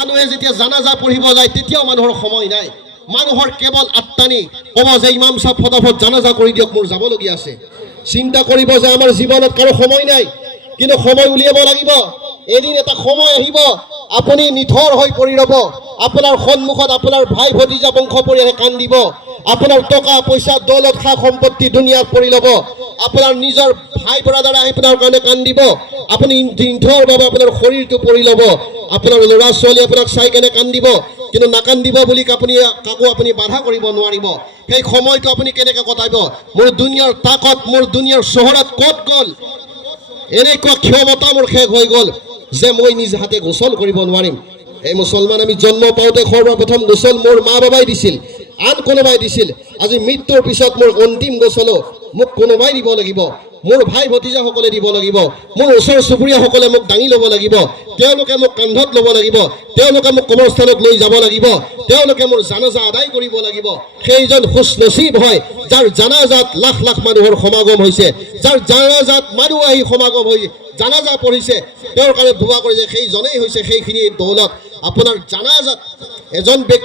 মানুহে যেতিয়া জানাজা পঢ়িব যায় তেতিয়াও মানুহৰ সময় নাই মানুহৰ কেৱল আত্মানি ক'ব যে ইমাম সাহেব ফটাফট জানাজা কৰি দিয়ক মোৰ যাবলগীয়া আছে চিন্তা কৰিব যে আমাৰ জীৱনত কাৰো সময় নাই কিন্তু সময় উলিয়াব লাগিব এদিন এটা সময় আহিব আপুনি নিথৰ হৈ পৰি ৰব আপোনাৰ সন্মুখত আপোনাৰ ভাই ভতিজা বংশ পৰিয়ালে কান্দিব আপোনাৰ টকা পইচা দৌলত খা সম্পত্তি দুনিয়াত পৰি ল'ব আপোনাৰ নিজৰ ভাই ব্ৰাদাৰ আহি আপোনাৰ কাৰণে কান্দিব আপুনি নিথৰ বাবে আপোনাৰ শৰীৰটো পৰি ল'ব আপোনাৰ ল'ৰা ছোৱালী আপোনাক চাই কেনে কান্দিব কিন্তু নাকান্দিব বুলি আপুনি কাকো আপুনি বাধা কৰিব নোৱাৰিব সেই সময়টো আপুনি কেনেকৈ কটাব মোৰ দুনিয়াৰ তাকত মোৰ দুনিয়াৰ চহৰত ক'ত গ'ল এনেকুৱা ক্ষমতা মোৰ শেষ হৈ গ'ল যে মই নিজ হাতে গোচল কৰিব নোৱাৰিম এই মুছলমান আমি জন্ম পাওঁতে সৰ্বপ্ৰথম গোচল মোৰ মা বাবাই দিছিল আন কোনোবাই দিছিল আজি মৃত্যুৰ পিছত মোৰ অন্তিম গোচলো মোক কোনোবাই দিব লাগিব মোৰ ভাই ভতিজাসকলে দিব লাগিব মোৰ ওচৰ চুবুৰীয়াসকলে মোক দাঙি ল'ব লাগিব তেওঁলোকে মোক কান্ধত ল'ব লাগিব তেওঁলোকে মোক কবৰস্থানত লৈ যাব লাগিব তেওঁলোকে মোৰ জানাজা আদায় কৰিব লাগিব সেইজন খুছ নসিব হয় যাৰ জানাজাত লাখ লাখ মানুহৰ সমাগম হৈছে যাৰ জানাজাত মানুহ আহি সমাগম হৈ জানাজা পঢ়িছে তেওঁৰ কাৰণে দোৱা কৰিছে সেইজনেই হৈছে সেইখিনি দৌলত আপোনাৰ জানাজাত এজন ব্যক্তি